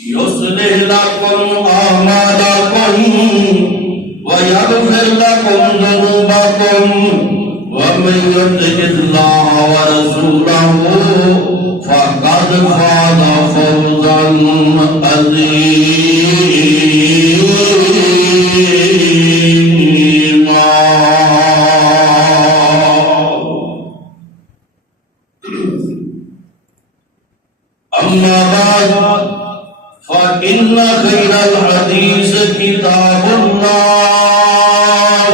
يصلح لكم أعمالكم ويغفر لكم ذنوبكم ومن يطع الله ورسوله فقد فاز فوزا عظيما. أما بعد فإن خير الحديث كتاب الله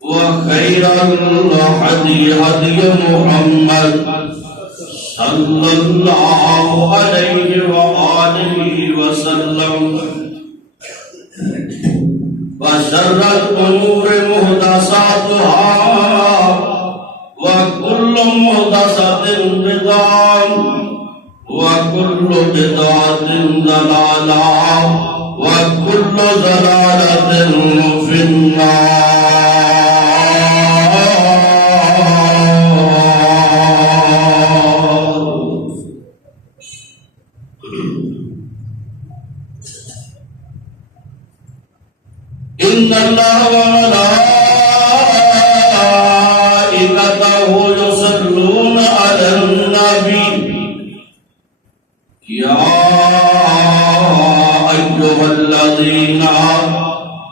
وخير الهدي هدي محمد صلى الله عليه وآله وسلم وشر الأمور محدثاتها وكل محدثة بدعة وكل بدعة ضلالة وكل ضلالة في النار. إن الله وملائكته يصلون على النبي يا أيها الذين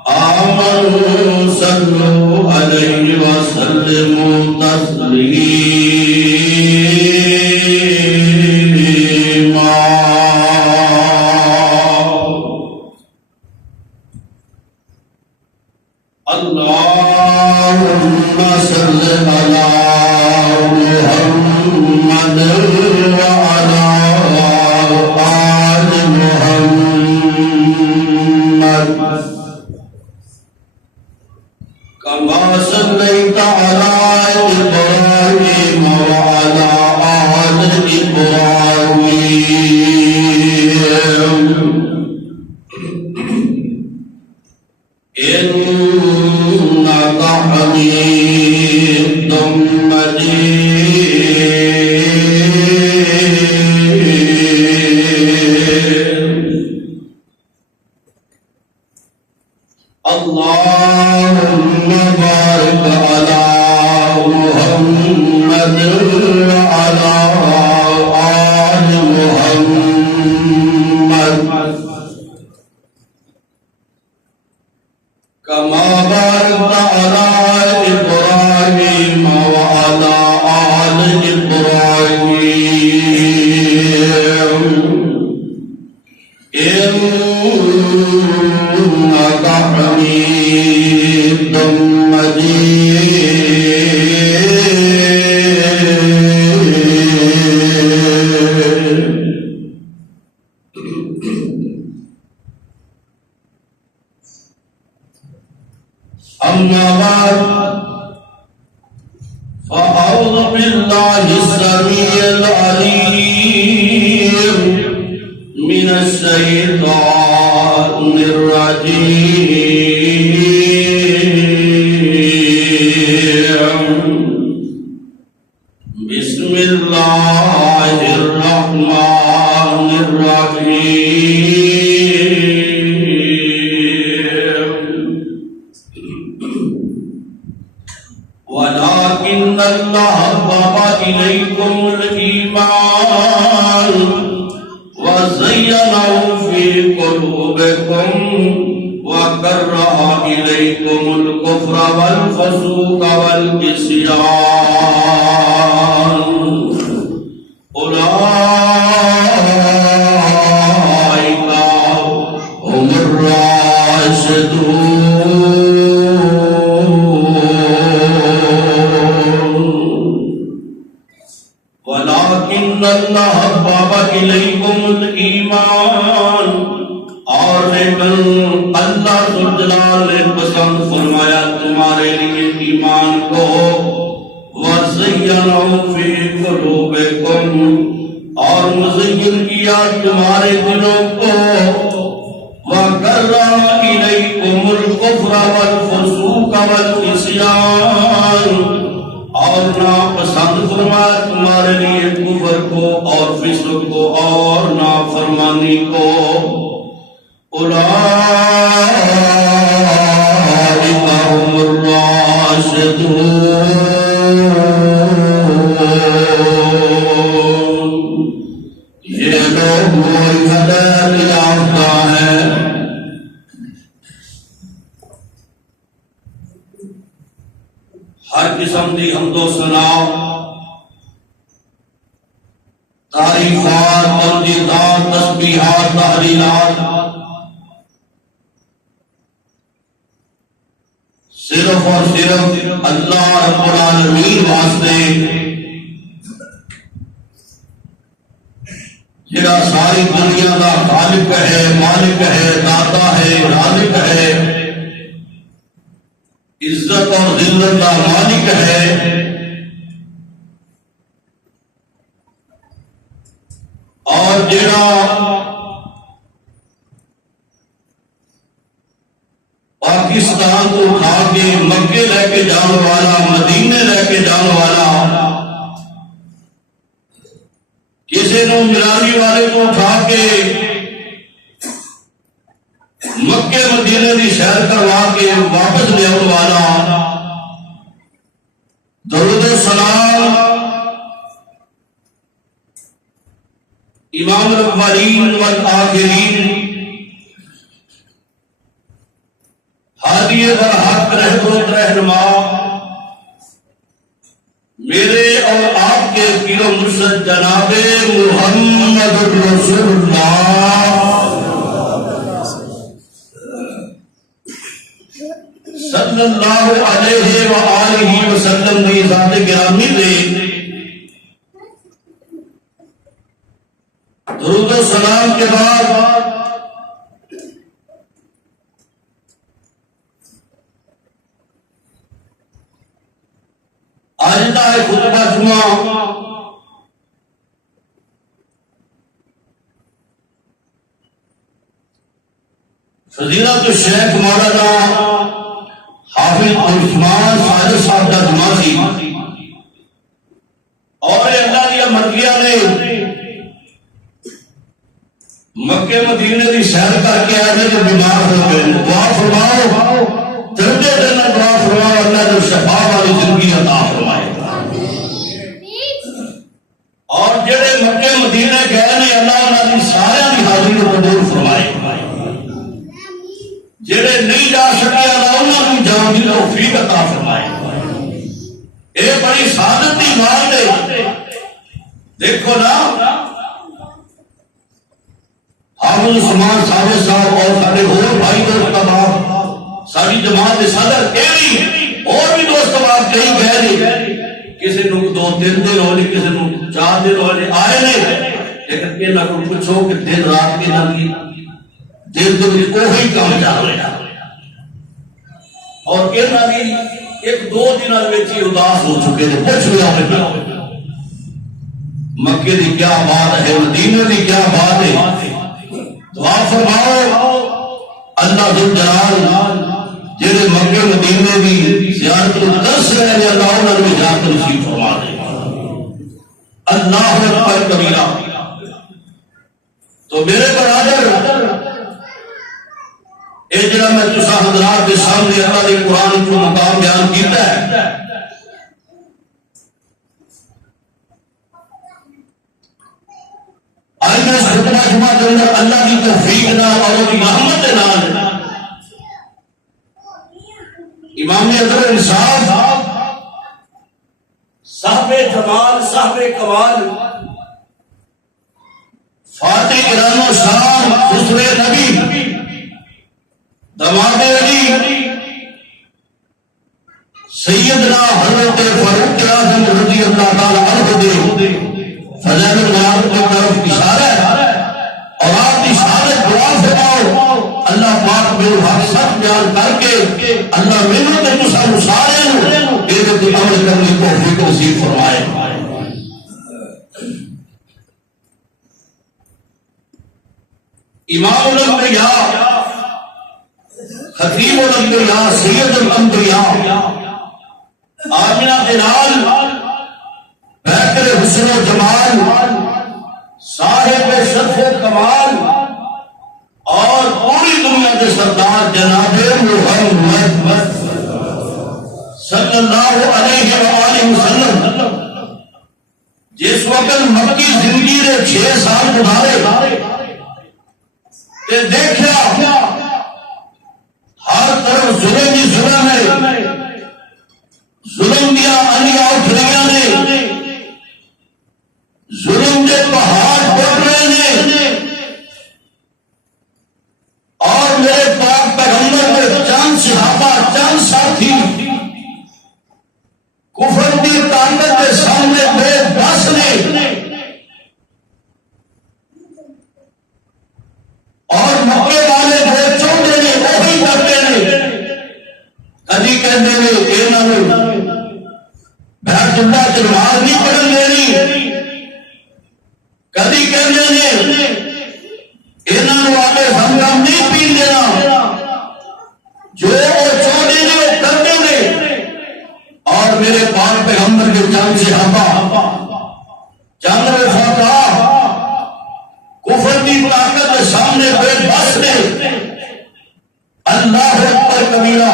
آمنوا صلوا عليه وسلموا تسليما. اللهم صل على محمد وعلى آل محمد كما صليت على إبراهيم وعلى آل إبراهيم إنك حميد مجيد. اللهم بارك على محمد وعلى آل محمد كما باركت على إبراهيم وعلى آل إبراهيم إنك حميد مجيد. أما بعد فأعوذ بالله السميع العليم من الشيطان الرجيم. بسم الله الرحمن الرحيم. ولكن الله حبب إليكم الإيمان وزينه في قلوبكم وكره إليكم الكفر والفسوق والعصيان أولئك هم الراشدون. ولكن الله حبب إليكم الإيمان اور لیکن اللہ ذوالجلال نے پسند فرمایا تمہارے لیے ایمان کو وَزَيَّنَهُ فِي قُلُوبِكُمْ اور مزین کیا تمہارے دلوں کو وَكَرَّهَ إِلَيْكُمُ الْكُفْرَ وَالْفُسُوقَ وَالْعِصْيَانَ اور ناپسند فرمایا تمہارے لیے کفر کو اور فسق کو اور نافرمانی نافرمانی کو اولئک هم الراشدون، یہ لوگ ہدایت یافتہ ہیں۔ ہر قسم کی حمد و ثنا، تعریفات، تمجیدات، تسبیحات، تحلیلات صرف اور صرف اللہ رب العالمین واسطے، جڑا ساری دنیا کا خالق ہے، مالک ہے، داتا ہے، رازق ہے، عزت اور ذلت کا مالک ہے، اور جڑا پاکستان کو اٹھا کے مکے لے کے جانے والا، مدینے لے کے جانے والا، کسی نو ملانی والے کو اٹھا کے مکے مدینے کی سیر کروا کے واپس لے آنے والا، درود و سلام امام الاولین والآخرین، ہادی برحق رہبر رہنما، میرے اور آپ کے پیر و مرشد جناب محمد رسول اللہ صلی اللہ علیہ وآلہ وسلم کی ذات گرامی دے درود و سلام کے بعد آج کا خطبہ جمعہ فضیلت الشیخ مولانا حافظ عثمان ساجد صاحب کا جمعہ سی، اور اللہ کی مرضیہ نے مکے مدینے کی سیر کر کے آئے جو بیمار ہو گئے، دعا فرماؤ، تردے دن دعا فرماؤ اللہ جو شفا والی زندگی عطا فرمائے، اور جڑے مکے مدینے گئے نے اللہ انہاں دی سارے دی حاضری کو قبول فرمائے، جڑے نہیں جا سکے اللہ انہاں دی جان دی توفیق عطا فرمائے۔ اے بڑی سعادت دی بات ہے، دیکھو نا حافظ عثمان صاحب اور سارے اور بھائی دوست تمام ساری جماعت کے صدر اور بھی دوست تمام کئی گئے نہیں، کسی نو 2-3 دن ہونے، کسی نو 4 دن ہونے آئے نہیں، لیکن انہاں کو پوچھو کہ دن رات کی نگی دن دن کوئی کام چل رہا، اور انہاں بھی 1-2 دن وچ اداس ہو چکے ہیں۔ پوچھ لیا مکے دی کیا بات ہے، مدینے دی کیا بات ہے، دعا فرماؤ اللہ ذوالجلال جڑے مکے مدینے دی زیارت کو دس رہے ہیں اللہ انہاں کو زیارت نصیب فرما دے۔ اللہ اکبر کبیرہ۔ تو میرے برادر اے جڑا میں تساں حضرات کے سامنے اللہ دے قرآن کو مقام بیان کیتا ہے، آج میں اس خطبہ جمعہ کے اندر اللہ کی توفیق نال اور کی رحمت نال امام اعظم انصاف صاحب جمال، صاحب کمال، فاتح کرام و شان، خسر نبی، دماد علی، سیدنا حضرت فاروق اعظم رضی اللہ تعالی عنہ دے فضائل النار کی طرف اشارہ ہے، اور آپ کی شہادت دعا فرماؤ اللہ پاک میرے حق سچ بیان کر کے اللہ میرے تے تساں سارے نوں اے تے عمل کرنے کی توفیق نصیب فرمائے۔ امام الانبیاء، خطیب الانبیاء، سید الانبیاء، آمنہ دلال، بہتر حسن و جمال، صاحب شرف و کمال، سردار جناب محمد صلی اللہ علیہ وآلہ وسلم جس وقت مکی زندگی نے 6 سال گزارے تے دیکھا ہر طرف ظلم ہی ظلم ہے، ظلم دیا انیا اٹھ رہی نے، ظلم کے پہاڑ ٹوٹ رہے ہیں، اور میرے پاک پیغمبر کے چند صحابہ چند ساتھی کفر کی طاقت کے سامنے بے بس نے، اور مکے والے جو چاہتے ہیں وہی کرتے ہیں۔ کبھی کہتے ہیں یہاں بیت اللہ کی نماز نہیں پڑھن دینی، کبھی کہتے ہیں یہاں آگے ہنگام نہیں پین دینا، جو وہ چاہتے ہیں وہ کرتے ہیں۔ اور میرے پاک پیغمبر کے چند صحابہ چند وفادار کفر کی طاقت کے سامنے بے بس نے، اللہ اکبر کبیرہ۔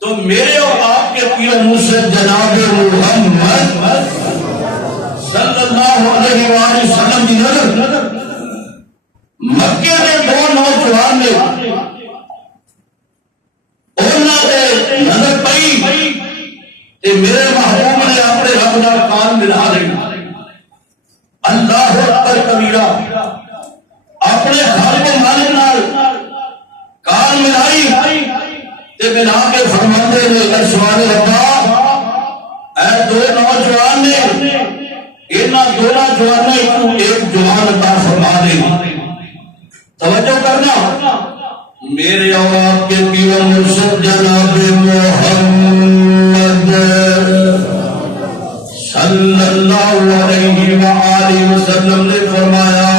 تو میرے اور آپ کے پیر منہ سے جناب محمد صلی اللہ علیہ وآلہ وسلم کی نظر مکے میں 2 نوجوان نے انہوں نے نظر پئی کہ میرے محبوب نے اپنے رب نال کان ملا لیا، اللہ اکبر کبیرہ، اپنے خالق مالک نال کان ملائی تے ملا کے فرماندے نے اے سوال ربا، اے 2 نوجوان نے، انہاں دونوں جوانوں کو ایک جوان عطا فرما دے۔ توجہ کرنا، میرے اور آپ کے پیر مرشد جناب محمد صلی اللہ علیہ وآلہ وسلم نے فرمایا،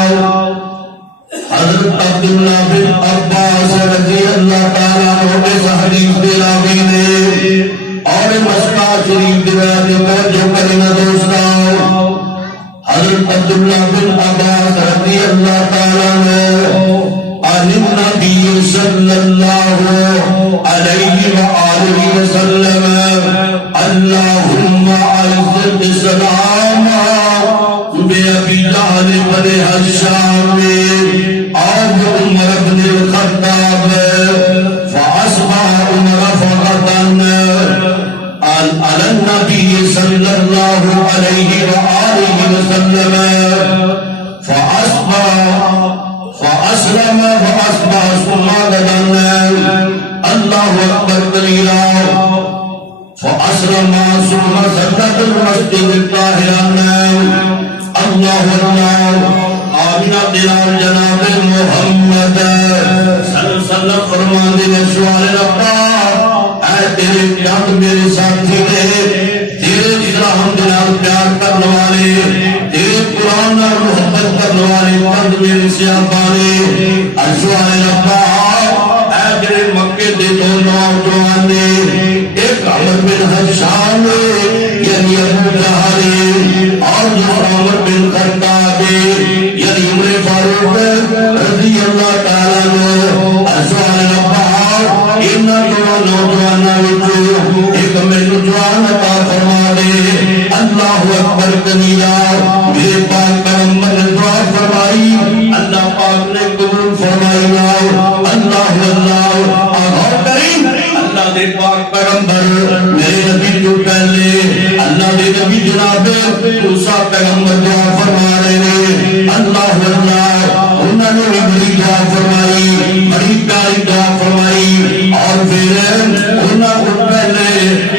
حضرت عبداللہ بن عباس رضی اللہ تعالیٰ عنہ کے حدیث دلاوی نے اور مسکا شریف دلاوی پر جو کرنا دوستاں، حضرت عبداللہ بن عباس رضی اللہ تعالیٰ عنہ عن النبی صلی اللہ علیہ وآلہ وسلم اللہم اعز الاسلام بے ابی جہل بن ہشام آب عمر بن الخطاب فاصبح عمر فغتن علی النبی صلی اللہ علیہ وآلہ وسلم فأسلم فأصبح ثم غدا الله أكبر كبيرا فأسلم ثم سجد المسجد الطاهر الله أكبر آمین دلال جناب محمد صلی اللہ علیہ وسلم فرماندے نے سوال ربا، اے تیرے چند میرے ساتھی نے، تیرے اسلام دلال پیار کرنے والے، تیرے قرآن اور محبت کرنے والے چند میرے سیابانے، سوال ربا، اے تیرے مکے دے 2 نوجوان نے، ایک عمر بن ہشام یعنی ابو جہل اور دوسرا عمر بن خطاب یعنی عمر فاروق رضی اللہ تعالیٰ عنہ، سوال ربا، ان 2 نوجوانوں وچوں ایک مینوں جوان عطا فرما دے۔ اللہ اکبر کبیرہ، میرے پاک پیغمبر نے دعا فرمائی، اللہ پاک نے قبول فرمائی۔ اللہ اللہ آغاز کریں، اللہ دے پاک پیغمبر میرے نبی جو پہلے اللہ دے نبی جناب موسیٰ پیغمبر دعا فرما رہے ہیں، اللہ اللہ انہوں نے بھی بڑی دعا فرمائی، بڑی پیاری دعا فرمائی، اور پھر انہوں کو پہلے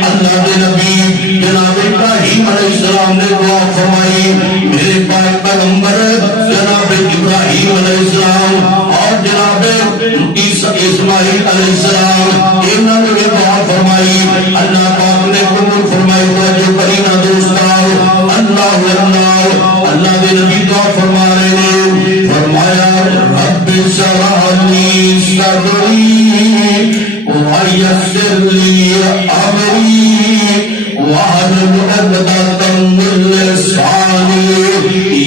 اللہ دے نبی جناب ابراہیم علیہ السلام نے دعا فرمائی، میرے پاک پیغمبر جناب ابراہیم علیہ السلام اور جناب اسماعیل علیہ السلام انہوں نے بھی دعا فرمائی، اللہ پاک نے قبول فرمائی۔ جو کرینا دوستاں، اللہ اللہ اللہ دے نبی دعا فرما رہے ہیں، فرمایا رب اشرح لی صدری ویسر لی امری واحلل عقدۃ من لسانی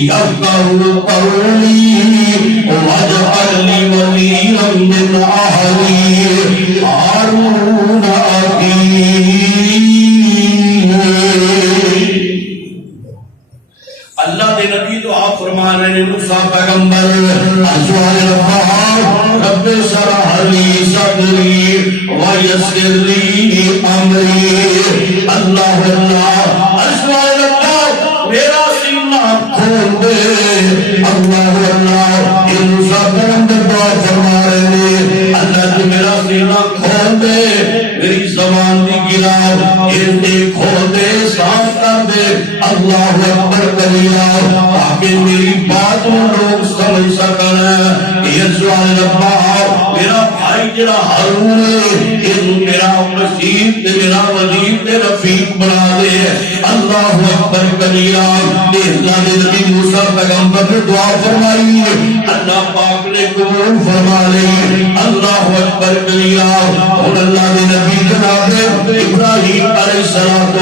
یفقهوا قولی واجعل لی وزیرا من اہلی پیغمبر ازواج رب اشرح لی صدری ویسر لی امری اللہ اللہ ازواج رب میرا سینہ کھول دے اللہ اللہ ان سب دعا فرما رہے ہیں اللہ تو میرا سینہ کھول دے میری زبان دی گراؤ ہردے کھول دے صاف کر دے اللہ اکبر کبیرہ تاکہ میری بات لوگ سمجھ سکن یہ سوال ربا میرا بھائی جڑا ہارون ہے میرا مسیح تے میرا وزیر تے رفیق بنا دے اللہ اکبر کبیرہ اللہ نے نبی موسیٰ پیغمبر نے دعا فرمائی اللہ پاک نے قبول فرما لی اللہ اکبر کبیرہ اور اللہ نے نبی جناب ابراہیم علیہ السلام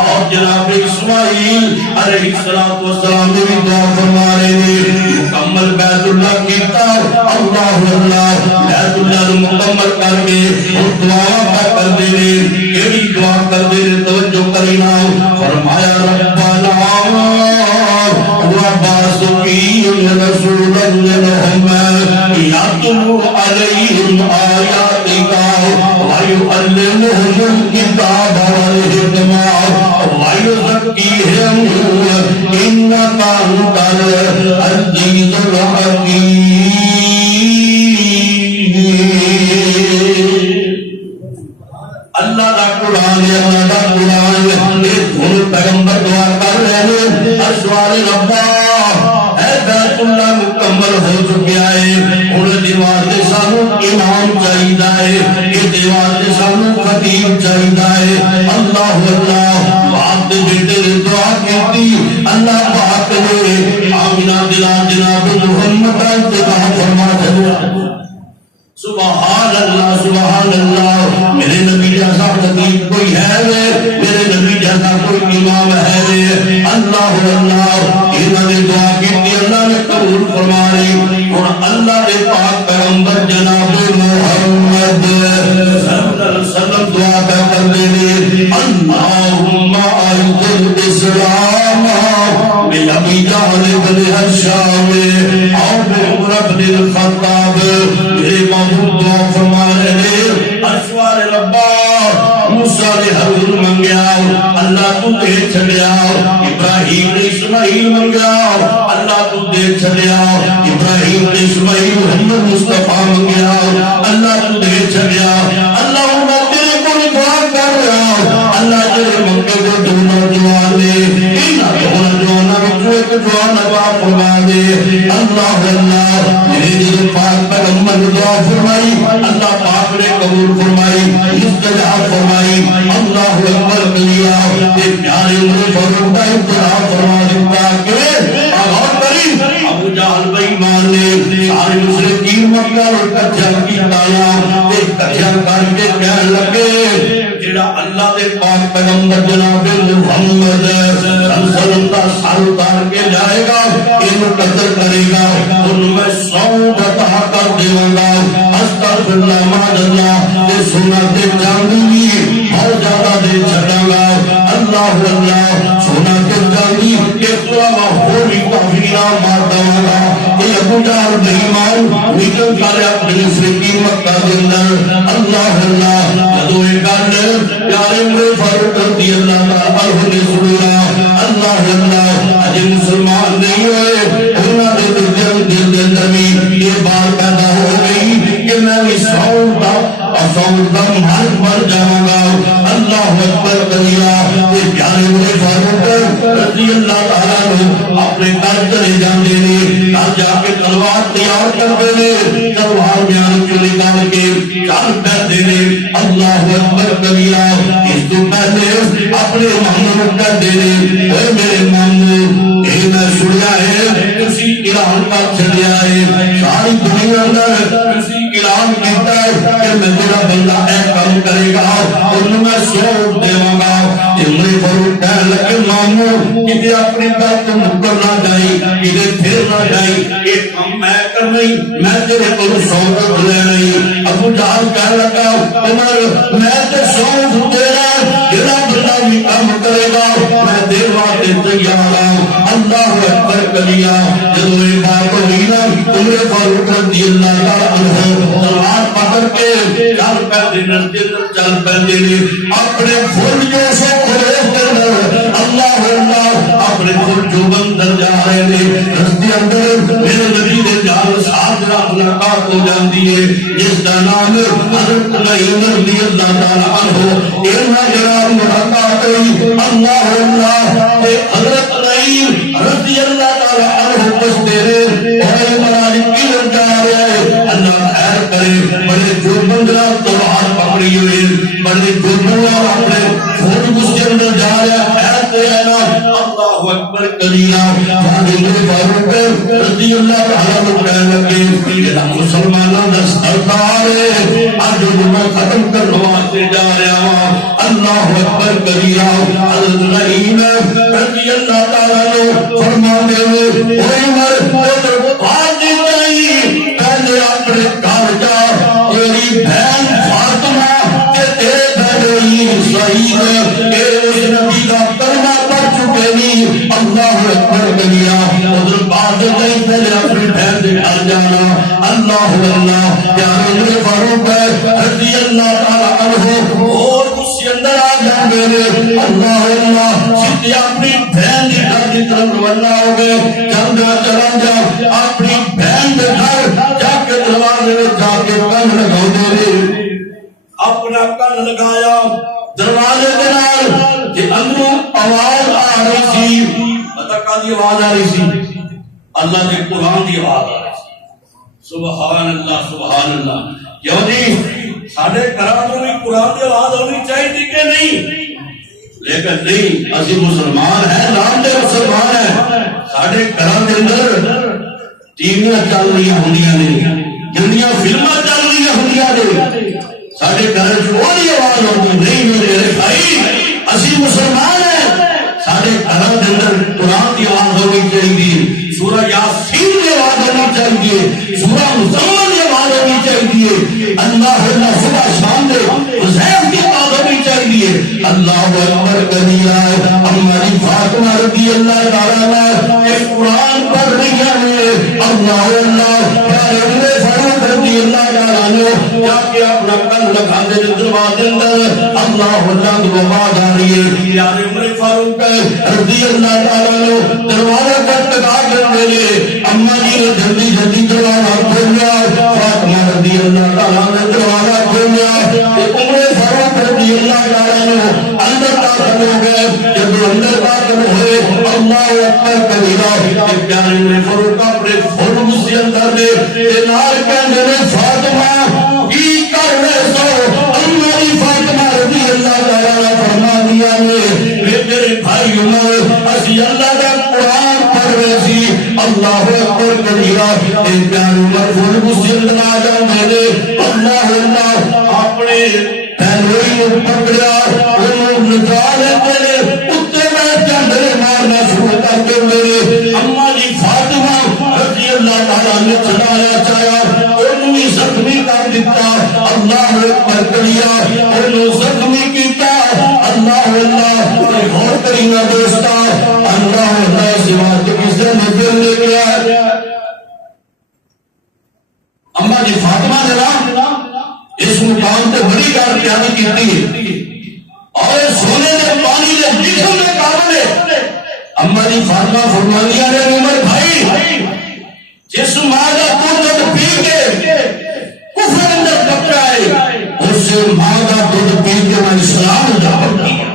اور جناب اسماعیل علیہ السلام نے بھی دعا فرما رہے ہیں مکمل بیت اللہ کیتا اللہ اللہ بیت اللہ مکمل کر کے اور دعا کر دے کیڑی دعا کر دے توجہ کرینا فرمایا ربنا وبعث فيهم رسولا منهم يتلو عليهم آياتك ويعلمهم الكتاب والحكمة ويزكيهم إنك أنت العزيز الحكيم اللہ دا قرآن ہے اللہ دا قرآن ہے دونوں پیغمبر دعا کر رہے ہیں ازواج ربا اے بیت اللہ مکمل ہو چکیا ہے انہیں دیوار دے سانو امام چاہیدہ ہے یہ دیوار دے سانو خطیب چاہیدہ ہے اللہ اللہ باپ دے بیٹے نے دعا کیتی اللہ پاک نے آمینہ دلا جناب محمد کا انتباہ فرما دیا سبحان اللہ میرے نبی جیسا خطیب کوئی ہے میرے نبی جیسا کوئی امام ہے اللہ اللہ انہوں نے دعا کی اللہ نے قبول فرما لی اور اللہ نے پاک پیغمبر جناب محمد صلی اللہ علیہ وسلم دعا کر دے اللہم اعز الاسلام بابی جہل بن ہشام اور عمر بن الخطاب میرے محبوب دعا فرما رہے اشوار ربا موسیٰ نے حضور منگیا اللہ تو دے چھڑیا ابراہیم نے اسماعیل منگیا اللہ تو دے چھڑیا ابراہیم نے اسماعیل محمد مصطفیٰ منگیا اللہ تو دے چھڑیا اللہ میں تیرے کو دعا کر رہا اللہ تیرے منگے کو دونوں جوان دے دونوں جوانا بچوں ایک جوان عطا فرما دے اللہ اللہ میرے دل پاک پیغمبر دعا فرمائی اللہ پاک نے قبول فرمائی استجاب فرمائی اللہ اکبر کلیا تے پیارے عمر فاروق کا انتظار فرما دیتا کہ آغاز کری ابو جہل بے ایمان نے سارے مشرکین مکہ اور کچھا کی تایا تے کچھا کر کے کہنے لگے جڑا اللہ دے پاک پیغمبر جناب محمد صلی اللہ علیہ وسلم کا سر اتار کے جائے گا انہوں قدر کرے گا انہوں میں 100 عطا کر دیوں گا استغفراللہ معاذ اللہ تے سونا تے چاندی بھی بہت زیادہ دے چھڑا گا اللہ اللہ سونا تے چاندی کے علاوہ اور بھی کافی نام مارتا ہوگا کہ ابو جہل بے ایمان نکل کرے اپنے مشرکین مکہ کے اندر اللہ اللہ جدو ایک گل پیارے عمر فاروق رضی اللہ تعالی عنہ نے سنا اللہ اللہ اج مسلمان نہیں ہوئے انہاں دے دل دے اندر بھی یہ بات پیدا ہو گئی کہ میں اس سعود کا مال مر جاؤں گا اللہ اکبر کبیرہ یہ پیارے عمر فاروق رضی اللہ تعالی عنہ اپنے گھر چلے جاندے نے گھر جا کے تلوار تیار کرتے نے تلوار بیان کو نکال کے چل پڑتے نے اللہ اکبر کبیرہ اس تو پہلے اپنے محمد کہتے نے اے میرے محمد اے میں سنیا ہے کسی اعلان کا چلیا ہے ساری دنیا اندر کسی اعلان کیتا ہے کہ میں تیرا بندہ اے کام کرے گا اور میں سوٹ دیواں گا عمر فاروق کہنے لگے مامو کہ اپنی بات کو مکر نہ جائی کہ پھر نہ جائی ایک کام میں کر نہیں میں تیرے کو سوٹ لے نہیں ابو جہل کہنے لگا عمر میں تے سوٹ تیرا جڑا بندہ بھی کام کرے گا میں دے واسطے تیار ہوں اللہ اکبر کلیا جب یہ بات ہوئی نا عمر فاروق رضی اللہ تعالیٰ عنہ تلوار پکڑ کے چل پہ چل پہ اپنے فل جو سو اللہ اللہ اپنے فل جو بندر جا رہے ہیں رستے اندر میرے نبی نے جان ساتھ ملاقات ہو جاتی ہے جس کا نام حضرت نعیم رضی اللہ تعالیٰ عنہ اینا جناب ملاقات ہوئی اللہ اللہ حضرت نعیم رضی اللہ تعالیٰ عنہ پس تیرے بڑے ملالک کی لگ جا رہے ہیں اللہ خیر کرے بڑے جو بندرہ تلوار پکڑی ہوئے بڑے جو بندرہ اپنے فوج مسجد اندر جا رہے ہیں خیر کرے نا اللہ اکبر کلیہ حضرت فاروق رضی اللہ تعالیٰ عنہ کہنے لگے مسلمانوں دا سردار ہے آج جو میں ختم کرنے واسطے جا رہا ہوں اللہ اکبر کلیہ حضرت نعیم رضی اللہ تعالیٰ عنہ فرماتے ہوئے اے عمر بات نہیں پہلے اپنے گھر جا تیری بہن فاطمہ کہ تیرے بہن سعید کہ اس نبی کا کلمہ پڑھ چکے نہیں اللہ اکبر کلیہ حضرت بات نہیں پہلے اپنے بہن سے گھر جانا اللہ اللہ پیارے عمر فاروق رضی اللہ تعالیٰ عنہ اور اس کے اندر آ جا میرے اللہ اللہ سیدھے اپنی بہن کے گھر کی طرف روانہ ہو گئے جلدی چلا جا اپنی بہن کے گھر جا کے دروازے میں جا کے کن لگاؤ دے اپنا کن لگایا دروازے کے نال کہ اندروں آواز آ رہی سی پتہ کدی آواز آ رہی سی اللہ کے قرآن کی آواز آ رہی سی سبحان اللہ کیوں نہیں ساڑھے گھراں میں بھی قرآن کی آواز ہونی چاہیے کہ نہیں لیکن نہیں اسی مسلمان ہیں نام دے مسلمان ہیں ساڑھے گھراں کے اندر ٹیویاں چل رہی ہوندیاں نے جنیاں فلماں چل رہی ہوندیاں نے ساڑھے گھر وہی آواز ہوتی نہیں میرے بھائی اسی مسلمان ہیں ساڑھے گھراں کے اندر قرآن کی آواز ہونی چاہیے سورہ یاسین کی آواز ہونی چاہیے سورہ مزمل کی آواز ہونی چاہیے اللہ اللہ صبح شام دے حسین کی آواز ہونی چاہیے اللہ اکبر کلیہ ہماری فاطمہ رضی اللہ تعالیٰ عنہ ایک قرآن پڑھ رہی ہے اللہ اللہ پیارے عمر فاروق رضی اللہ تعالیٰ عنہ جا کے اپنا کن لگا دے دروازے اندر اللہ اللہ کی آواز آ رہی ہے پیارے عمر فاروق رضی اللہ تعالیٰ عنہ دروازہ پر لگا میرے اماں جی نے جلدی جلدی دروازہ کھولیا فاطمہ رضی اللہ تعالیٰ نے دروازہ کھولیا عمر فاروق رضی اللہ تعالیٰ نے اندر داخل ہو گئے جب اندر داخل ہوئے اللہ اکبر کبیرہ پیارے عمر فاروق اپنے فوج سے اندر نے نال کہنے نے فاطمہ کی کر رہے سو اماں جی فاطمہ رضی اللہ تعالیٰ نے فرما دیا میرے بھائی عمر اسی اللہ کا قرآن پڑھ رہے سی اللہ اکبر کبیرہ ایک پیارے عمر فوج مسجد نہ جا میرے اللہ اللہ اپنے پہلوئی کو پکڑیا انہوں نجالے میرے اتنے بیٹھ جاندے مارنا شروع کر کے میرے اماں جی فاطمہ رضی اللہ تعالیٰ نے چلایا چاہیا انہوں نے زخمی کر دیتا اللہ اکبر کبیرہ انہوں زخمی کیتا اللہ اللہ غور کرینا دوستا اللہ اللہ سوا کے کسے نظر لے گیا اماں جی فاطمہ نے اس مقام تے بڑی گل بیان کیتی اور سونے دے پانی دے جسم دے قابل اماں جی فاطمہ فرماندیاں نے عمر بھائی جس ماں دا دودھ پی کے کفر اندر ٹکرا ہے اس ماں دا دودھ پی کے میں اسلام دعوت کیا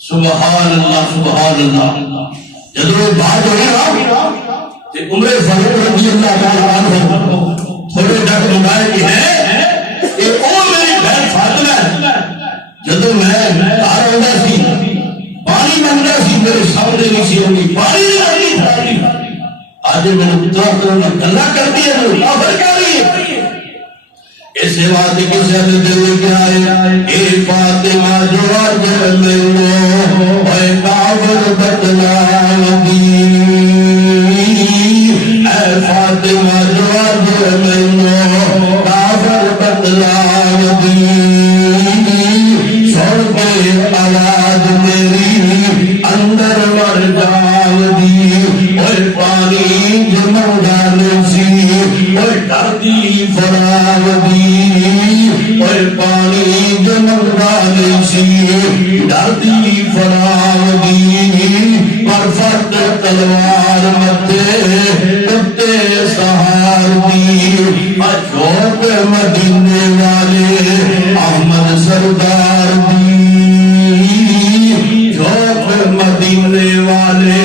سبحان اللہ جدو بات ہوئی نا کہ عمر فاروق رضی اللہ تعالیٰ عنہ تھوڑے ڈاک منگائے کہ ہے کہ او میری بہن فاطمہ ہے جدو میں آر ہوتا سی پانی منگا سی میرے سامنے نہیں سی ہوگی پانی نہیں رہی آج میں نے اتنا کرنا گلہ کر دیا جو کافر کر رہی ہے ایسے بات کسی نے دل کے آئے اے فاطمہ جو آج میں ہوں اے کافر بدلا دی اے فاطمہ جو آج میں ہوں کافر بدلا دی سن کے آواز میری اندر مر جان دی جمودان سی ڈردی فراودی پانی جمودان سی ڈردی فراودی پر فرد تلوار متے کتے سہار دی اچھوٹ مدینے والے احمد سردار دی جھوٹ مدینے والے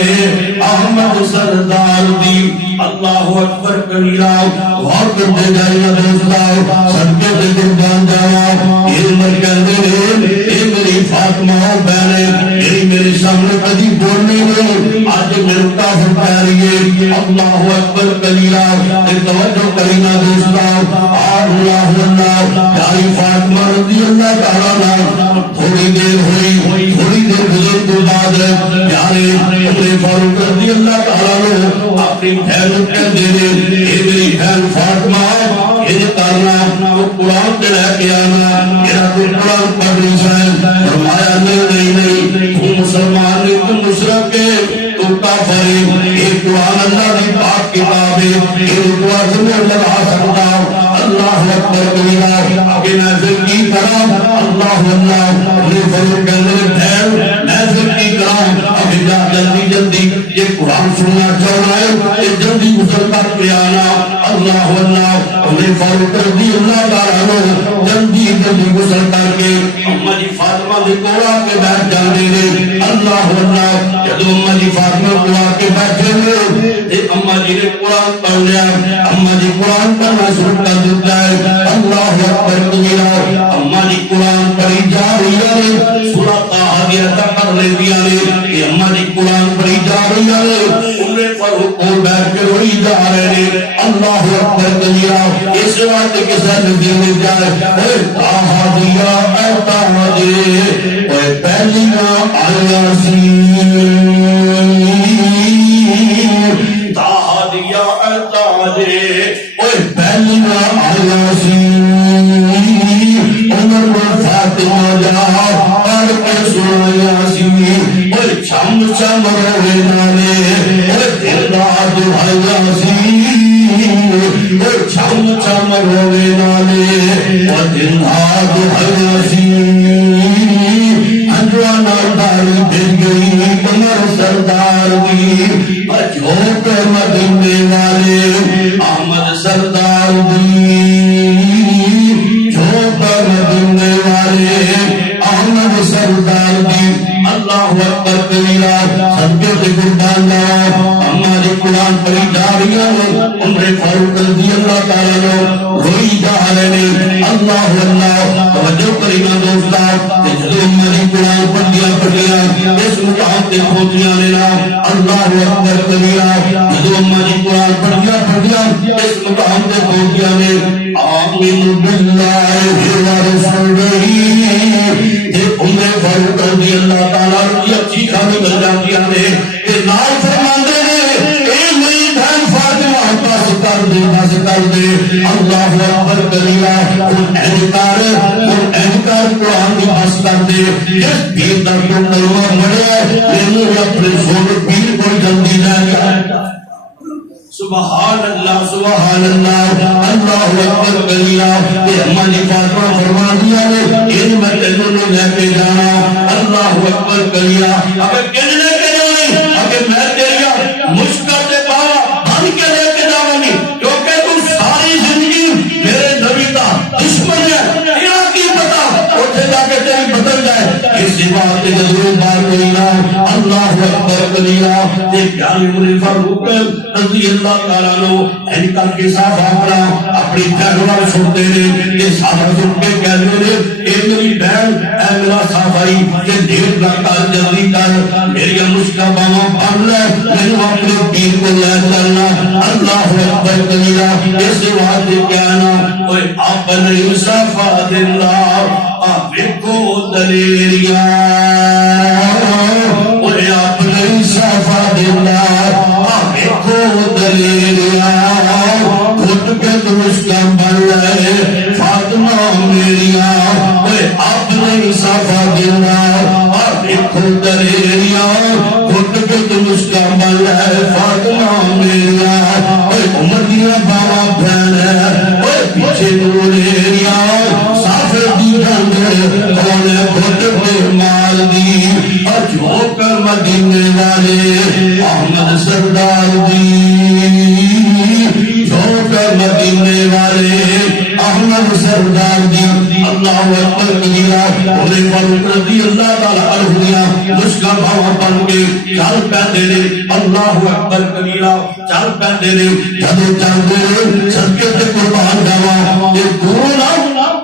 احمد سردار دی اللہ اکبر کبیرہ غور کرتے جائیے دوستاں صدقے سے قربان جاواں یہ مرکز اے میری فاطمہ بہنے یہ میرے سامنے کبھی بولنے نہیں آج میرے کافر کہہ رہی ہے اللہ اکبر کبیرہ ایک توجہ کرینا دوستاں اللہ پیاری فاطمہ رضی اللہ تعالیٰ تھوڑی دیر ہوئی تھوڑی دیر گزر کے بعد پیارے اپنے فاروق رضی اللہ تعالیٰ اپنی بہن کہہ دے اے میری بہن فاطمہ یہ کرنا وہ قرآن کے لے کے آنا میرا تو قرآن پڑھنی چاہے فرمایا نہیں تو مسلمان نے تو مشرک ہے تو کافر ہے یہ قرآن اللہ کی پاک کتاب ہے یہ قرآن سے لگا سکتا اللہ اکبر کبیرہ آگے محفل کی کرام اللہ اپنے فروغ کے اندر بہن محفل کی کرام ابھی جا جلدی یہ قرآن سننا چاہ رہا ہے یہ جلدی گزر کر کے آنا اللہ اپنے فروغ رضی اللہ تعالیٰ جلدی گزر کر کے اماں جی فاطمہ کے کوڑا کے بیٹھ جانے نے اللہ جب اماں جی فاطمہ کوڑا کے بیٹھے نے اماں جی نے قرآن پڑھ لیا اماں جی قرآن پڑھنا شروع کر دیتا ہے اللہ اکبر کبیرہ اماں جی قرآن پڑھی جا رہی ہے سورہ طٰہٰ کی عطا کر لیتی ہے اماں جی قرآن پڑھی جا رہی ہے انہیں فروغ کو بیٹھ کے روئی جا رہے ہیں اللہ اکبر کبیرہ اس بات کے ساتھ دینے جائے اے طٰہٰ دیا اے طٰہٰ دے اے پہلی نہ آیا سی طٰہٰ دیا اے طٰہٰ دے اے پہلی نہ آیا سی عمر و فاطمہ جا پڑھ کے سنایا سی اے چھم چھم روے نالے اے دل دا دہایا سی چھم چھم روے نالے اور دن آگ بھیا سی ہنجوانا داری بھیج گئی عمر سردار دی جھوٹ مدینے والے احمد سردار دی جھوٹ مدینے والے احمد سردار دی اللہ اکبر کبیرہ صدقے سے قربان جاؤ ہماری قرآن پڑھی جا رہی ہے عمر فاروق رضی اللہ تعالیٰ روئی جا رہے ہیں اللہ توجہ کرینا دوستا جب ہماری قرآن پڑھیا اس مقام تے پہنچیا لینا اللہ اکبر کبیرہ جب ہماری قرآن پڑھیا اس مقام تے پہنچیا لے آمین باللہ و رسولہ عمر فاروق رضی اللہ تعالیٰ کی اچھی خامی مل جاتی ہے کہ نال فرماندے نے اے میری بہن فاطمہ بس کر دے اللہ اکبر کبیرہ انکار قرآن کی بس کر دے جس پیر در کو کلمہ پڑھے لینے اپنے زور پیر کو جلدی لے جائے سبحان اللہ اللہ اکبر کبیرہ کہ اماں جی فاطمہ فرما دیا نے ان میں تینوں نے لے کے جانا اللہ اکبر کبیرہ اگر کن لے کے جانی اگر میں تیریا مشکل سے پاوا بن کے لے کے جاؤں گی کیونکہ تم ساری زندگی میرے نبی کا دشمن ہے کیا کی پتا اٹھے جا کے تیری بدل جائے اسی بات کے ضرور بات کرینا اللہ اکبر کبیرہ کہ پیاری عمر فاروق رضی اللہ تعالیٰ نو ان کر کے صاحب آپنا اپنی بہنوار چھوڑتے ہیں یہ صحابہ سن کے کہتے ہیں اے میری بہن اے میرا صحابائی کہ دیر لگتا جلدی کر میری مشکا باما پڑھ لے میں اپنے پیر کو لے چلنا اللہ اکبر کبیرہ اس بات کے کہنا کوئی اپنے صفا دلہ آپ کو دلیریا کوئی اپنے صفا دلہ کو دلیریا خود کے درست بن لے فاطمہ میریا اپنے صفا دینا خود دلیریا خود کے درست بن لے فاطمہ میریا فاروق رضی اللہ تعالی عنہ دیا مشکل بھاوا بن کے چل پیندے نے اللہ اکبر کبیرہ چل پیندے نے جدوں چلدے نے صدقے تے قربان جاواں تے دور نہ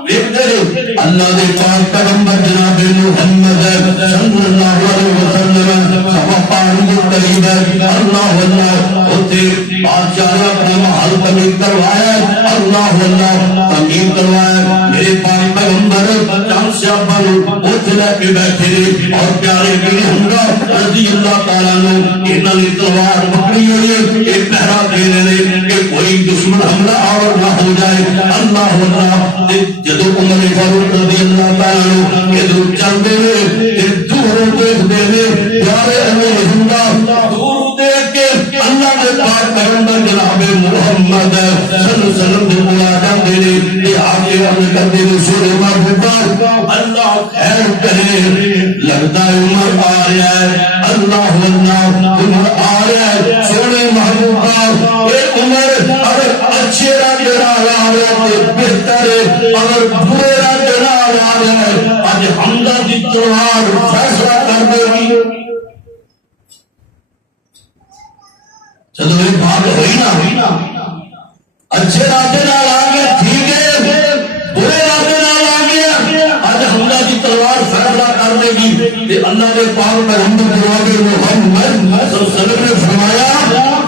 ویکھدے نے اللہ دے پاک پیغمبر جناب محمد صلی اللہ علیہ وسلم سبا پانی دے قریب ہے اللہ اللہ اوتھے بادشاہ نے اپنا محل تعمیر کروایا اللہ اللہ تعمیر کروایا میرے پاک پیغمبر چند صحابہ اوتھے لے کے بیٹھے اور پیارے میرے ہمراہ رضی اللہ تعالیٰ عنہ انہاں دی تلوار پکڑی ہوئی ہے ایک پہرا دے رہے کہ کوئی دشمن حملہ آور نہ ہو جائے اللہ اللہ جدو عمر فاروق رضی اللہ تعالیٰ عنہ ادھر چلتے ہیں دور دیکھتے ہیں پیارے امیر ہمراہ دور دیکھ کے اللہ نے پاک پیغمبر جناب محمد صلی اللہ علیہ وسلم کو بلا جاتے ہیں کہ آگے عرض کرتے ہیں سورہ محبوبہ اللہ خیر کرے لگتا ہے عمر آ رہا ہے اللہ اللہ عمر آ رہا ہے سورہ محبوبہ اے عمر اگر اچھے رنگ نال آ رہا ہے بہتر ہے اگر برے رنگ نال آ رہا ہے آج حمزہ دی تلوار فیصلہ کر دے گی چلو ایک بات ہوئی نا اچھے راستے نال آ گیا ٹھیک ہے برے راستے نال آ گیا آج حمزہ کی تلوار فیصلہ کر دے گی کہ اللہ کے پاک پیغمبر جناب محمد صلی اللہ علیہ وسلم نے فرمایا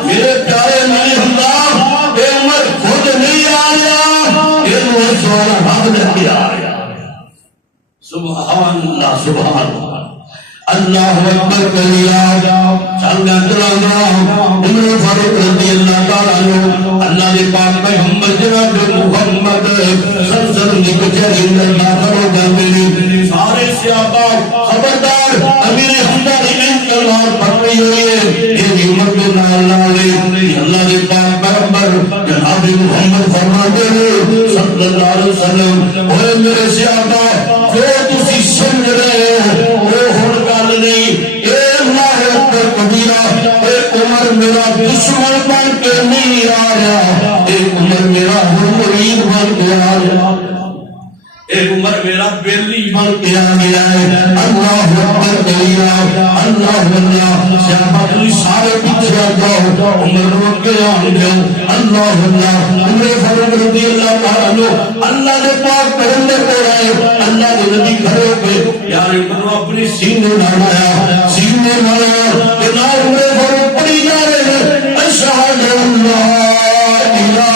میرے پیارے نبی حمزہ اے عمر خود نہیں آ رہا یہ وہ سوال رب نے کیا سبحان اللہ سبحان اللہ اللہ اکبر کبیرہ چل گیا چلا عمر فاروق رضی اللہ تعالیٰ عنہ اللہ نے پاک پیغمبر جناب محمد صلی اللہ علیہ وسلم کی کچہری میں داخل ہو جاتے ہیں سارے صحابہ خبردار امیر حمزہ نے تلوار پکڑی ہوئی ہے یہ عمر کے نال نال اللہ نے پاک پیغمبر جناب محمد فرماتے ہیں صلی اللہ علیہ وسلم اے میرے صحابہ جو تسی سمجھ رہے ہو وہ ہن گل نہیں اے اللہ اکبر کبیرہ اے عمر میرا دشمن بن کے نہیں آ رہا اے عمر میرا مرید بن کے آ رہا اے عمر میرا بیلی بن کے آ گیا ہے اللہ اکبر کبیرہ اللہ اللہ صحابہ پولیس سارے پیچھے آ جاؤ عمر روک کے آن جاؤ اللہ اللہ عمر فاروق رضی اللہ تعالیٰ عنہ اللہ نے پاک پیغمبر کو آئے اللہ نے نبی کھڑے ہو کے یار عمر اپنی سینے لایا سینے لایا کہ نہ عمر فاروق پڑھی جا رہے ہیں اشہد اللہ الہ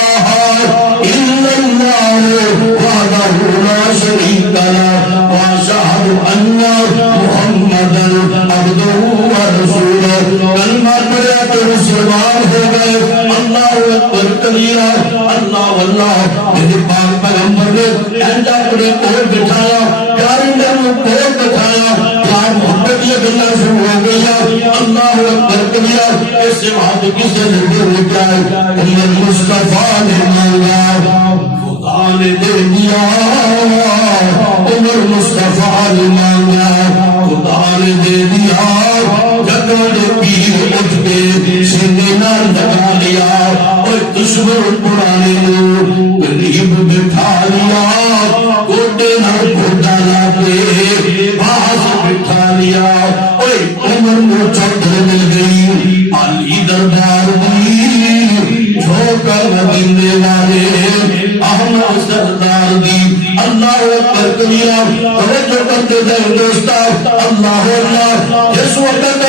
الا اللہ وحدہ لا شریک لہ واشہد ان محمدا عبدہ ورسولہ کلمہ پڑھا تو مسلمان ہو گئے اللہ اکبر کبیرہ اللہ واللہ میرے پاک پیغمبر نے اینڈ اپنے کول بٹھایا پیارے نبی کو بٹھایا پیار محبت یہ گلا شروع ہو گیا اللہ اکبر کبیرہ اس سے بات کسے نے دل جائے عمر مصطفیٰ نے مانگا خدا نے دے دیا عمر مصطفیٰ نے مانگا خدا نے دے دیا جگہ نے پیر اٹھ کے سینے نال لگا لیا اور دشمن پرانے قریب بٹھا لیا گوٹے نال گھوٹا لا کے پاس بٹھا لیا اور عمر کو چادر مل گئی علی دربار دی جھوکا مدینے والے احمد سردار دی اللہ اکبر کبیرہ توجہ کرتے تھے دوستا اللہ اللہ جس وقت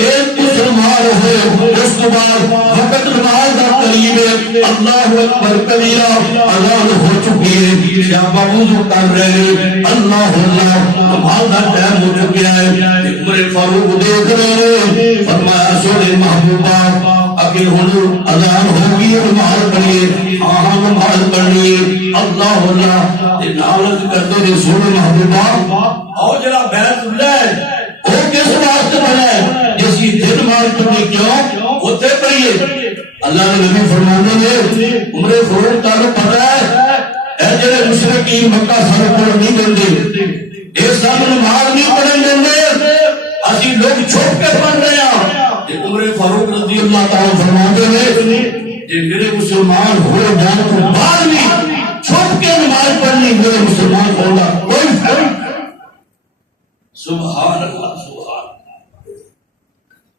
ایک مسلمان ہوئے اس کے بعد وقت نماز کا قریب ہے اللہ اکبر کبیرہ اذان ہو چکی ہے صحابہ وضو کر رہے ہیں اللہ اللہ نماز کا ٹائم ہو چکا ہے عمر فاروق دیکھ رہے ہیں فرمایا سونے محبوبہ اگر ہن اذان ہوگی نماز پڑھیے آہاں نماز پڑھیے اللہ اللہ نالت کرتے ہیں سونے محبوبہ اور جڑا بیت اللہ ہے وہ کس واسطے بنا ہے جیسی دن مار پڑھنی کیوں ہوتے پڑھیے اللہ نے نبی فرمانے نے عمر فاروق تعلق پتہ ہے اے جڑے مشرکین مکہ سر پڑھ نہیں دیندے اے سب نماز نہیں پڑھن دیندے اسی لوگ چھپ کے پڑھ رہے ہیں عمر فاروق رضی اللہ تعالیٰ فرماتے ہیں کہ میرے مسلمان ہو جان تو بعد میں چھپ کے نماز پڑھنی میرے مسلمان ہوگا کوئی فرق سبحان اللہ سبحان اللہ۔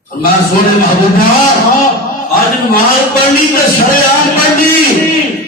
فرمایا سونے محبوبہ آج نماز پڑھنی تو شریعت پڑھنی،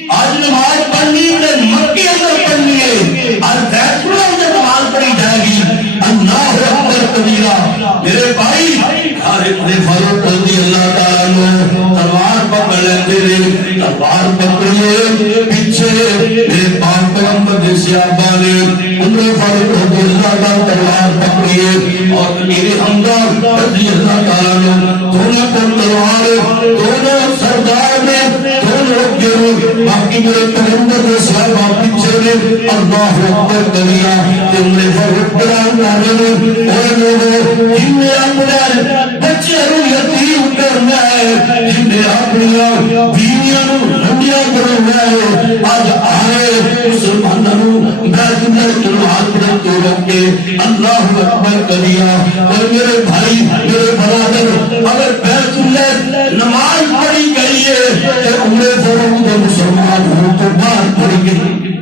آج نماز پڑھنی تو مکے اندر پڑھنی ہے، آج بیت اللہ اندر نماز پڑھی جائے گی۔ اللہ اکبر کبیرہ۔ میرے بھائی ابن فاروق رضی اللہ تعالیٰ عنہ تلوار پکڑ لیتے رہے، تلوار پکڑیے پیچھے میرے پاک پیغمبر کے صحابہ نے عمر فاروق رضی اللہ تعالیٰ تلوار پکڑیے اور امیر حمزہ رضی اللہ تعالیٰ عنہ دونوں کو تلوار، دونوں سردار نے دونوں گروہ، باقی میرے پیغمبر کے صحابہ پیچھے نے۔ اللہ اکبر کبیرہ۔ عمر فاروق اور لوگوں جن نے اپنے بچے یتیم کرنا ہے، جن نے اپنی بیویاں لنڈیاں کرنا ہے، آج آئے مسلمانوں بیت اللہ کی نماز پڑھتے روکے۔ اللہ اکبر کبیرہ۔ اور میرے بھائی میرے برادر اگر بیت اللہ نماز پڑھی گئی ہے تو عمر فاروق جو مسلمان ہوں تو باہر پڑھی گئی۔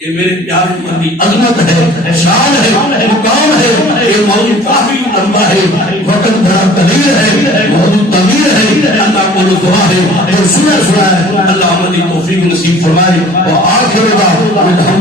یہ میرے پیار کی عظمت ہے، شان ہے، مقام ہے۔ یہ موضوع کافی لمبا ہے، وقت بڑا قلیل ہے، موضوع طویل ہے۔ اللہ کو دعا ہے اور سنا ہے، اللہ ہماری توفیق نصیب فرمائے۔ وآخر دعوانا